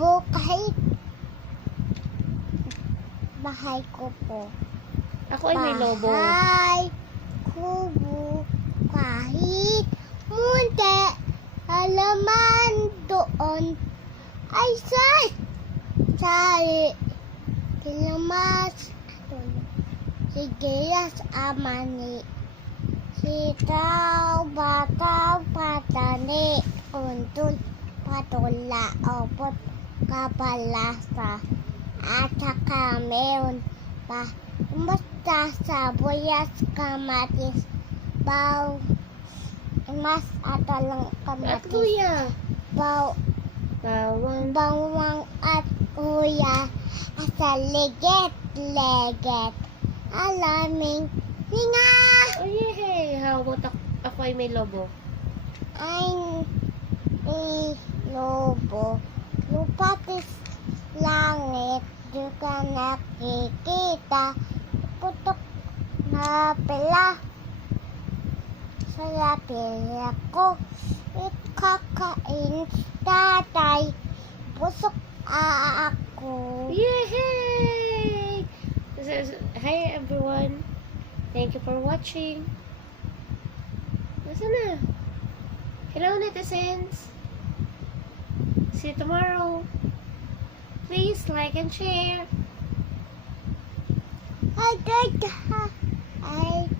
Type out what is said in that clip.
lobo kahit bahay ko po. Ako ay may lobo. Bahay kubo kahit munti halaman doon ay sari kilamas sigilas amani sitaw bataw patani untul patula opot kapalasa at saka meron pa mustasa, buyas, kamatis, mas atalang At kamatis, kuya. Bawang. bawang at kuya, asa leget, alaming hinga, Oh, yay! How about ako ay may lobo? ay lobo, lupatis langit, di ka nakikita, putok na pila, sa lapila ko, ikakain tatay, busok ako. Yay! Hi everyone. Thank you for watching. Nasaan na? Hello netizens. See you tomorrow. Please like and share. Ay,